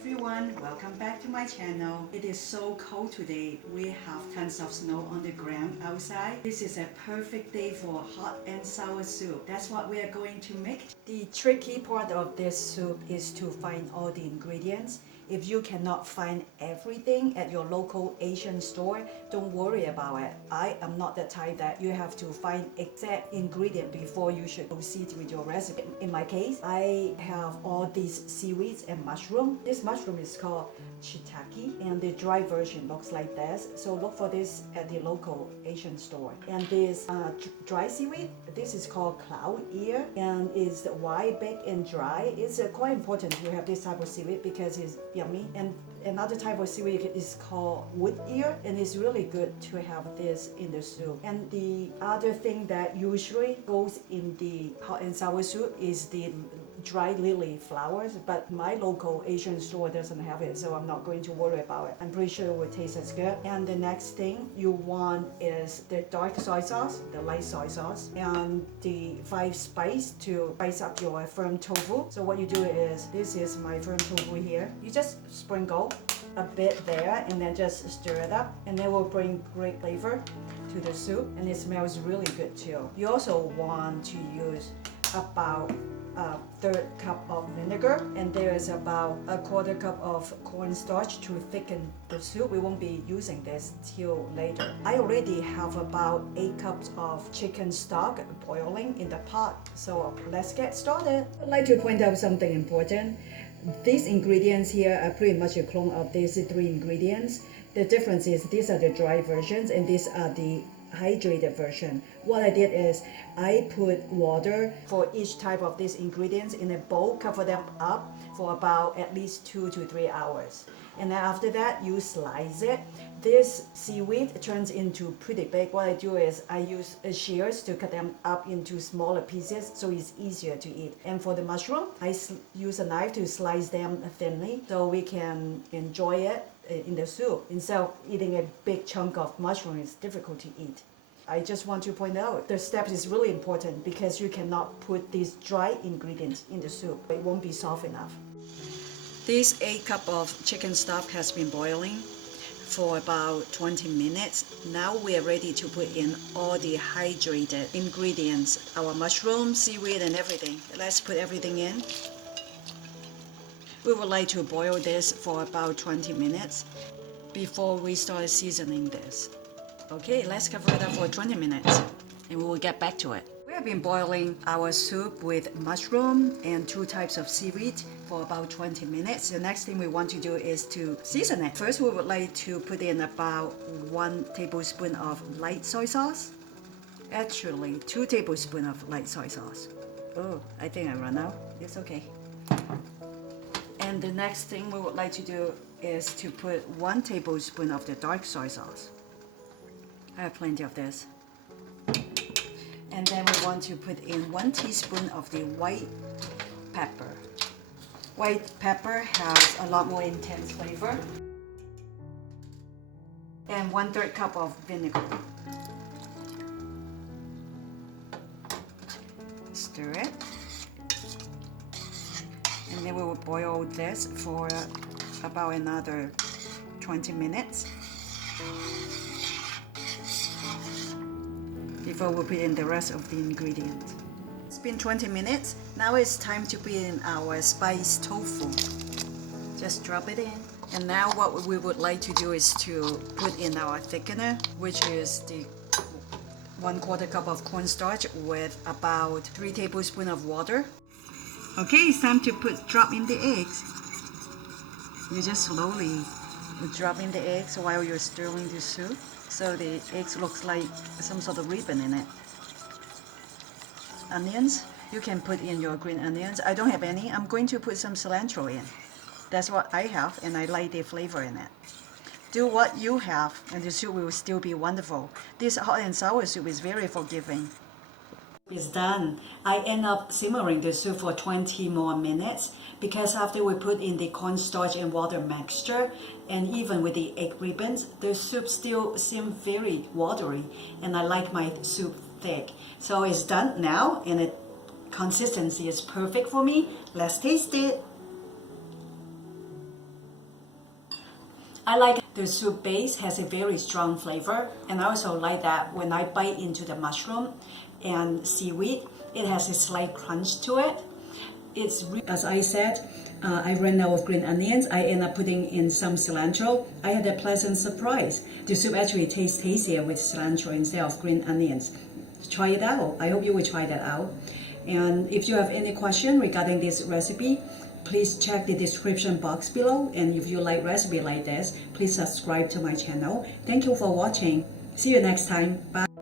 everyone, welcome back to my channel. It is so cold today. We have tons of snow on the ground outside. This is a perfect day for hot and sour soup. That's what we are going to make. The tricky part of this soup is to find all the ingredients. If you cannot find everything at your local Asian store, don't worry about it. I am not the type that you have to find exact ingredient before you should proceed with your recipe. In my case, I have all these seaweeds and mushroom. This mushroom is called shiitake and the dry version looks like this. So look for this at the local Asian store. And this dry seaweed, this is called cloud ear and is white, big and dry. It's quite important to have this type of seaweed because it's yummy. And another type of seaweed is called wood ear and it's really good to have this in the soup. And the other thing that usually goes in the hot and sour soup is the dry lily flowers, but my local Asian store doesn't have it, so I'm not going to worry about it. I'm pretty sure it will taste as good. And the next thing you want is the dark soy sauce, the light soy sauce, and the 5 spice to spice up your firm tofu. So what you do is, this is my firm tofu here. You just sprinkle a bit there and then just stir it up, and it will bring great flavor to the soup, and it smells really good too. You also want to use about a 1/3 cup of vinegar, and there is about a 1/4 cup of cornstarch to thicken the soup. We won't be using this till later. I already have about 8 cups of chicken stock boiling in the pot, so let's get started. I'd like to point out something important. These ingredients here are pretty much a clone of these 3 ingredients. The difference is these are the dry versions and these are the hydrated version. What I did is I put water for each type of these ingredients in a bowl, cover them up for about at least 2 to 3 hours. And then after that, you slice it. This seaweed turns into pretty big. What I do is I use shears to cut them up into smaller pieces so it's easier to eat. And for the mushroom, I use a knife to slice them thinly so we can enjoy it in the soup. Instead of eating a big chunk of mushroom, it's difficult to eat. I just want to point out the steps is really important because you cannot put these dry ingredients in the soup. It won't be soft enough. This 8 cup of chicken stock has been boiling for about 20 minutes. Now we are ready to put in all the hydrated ingredients, our mushroom, seaweed and everything. Let's put everything in. We would like to boil this for about 20 minutes before we start seasoning this. Okay, let's cover it up for 20 minutes and we will get back to it. We have been boiling our soup with mushroom and 2 types of seaweed for about 20 minutes. The next thing we want to do is to season it. First, we would like to put in about 1 tablespoon of light soy sauce. Actually, 2 tablespoons of light soy sauce. Oh, I think I ran out. It's okay. And the next thing we would like to do is to put 1 tablespoon of the dark soy sauce. I have plenty of this. And then we want to put in 1 teaspoon of the white pepper. White pepper has a lot more intense flavor. And 1/3 cup of vinegar. Stir it. And then we will boil this for about another 20 minutes before we put in the rest of the ingredients. It's been 20 minutes. Now it's time to put in our spiced tofu. Just drop it in. And now what we would like to do is to put in our thickener, which is the 1/4 cup of cornstarch with about 3 tablespoons of water. Okay, it's time to drop in the eggs. You just slowly drop in the eggs while you're stirring the soup, so the eggs looks like some sort of ribbon in it. Onions, you can put in your green onions. I don't have any. I'm going to put some cilantro in. That's what I have, and I like the flavor in it. Do what you have, and the soup will still be wonderful. This hot and sour soup is very forgiving. It's done. I end up simmering the soup for 20 more minutes because after we put in the cornstarch and water mixture and even with the egg ribbons, the soup still seems very watery and I like my soup thick. So it's done now and the consistency is perfect for me. Let's taste it. I like the soup base has a very strong flavor, and I also like that when I bite into the mushroom and seaweed, it has a slight crunch to it. As I said, I ran out of green onions. I ended up putting in some cilantro. I had a pleasant surprise. The soup actually tastes tastier with cilantro instead of green onions. Try it out. I hope you will try that out. And if you have any question regarding this recipe, please check the description box below. And if you like recipe like this, please subscribe to my channel. Thank you for watching. See you next time. Bye.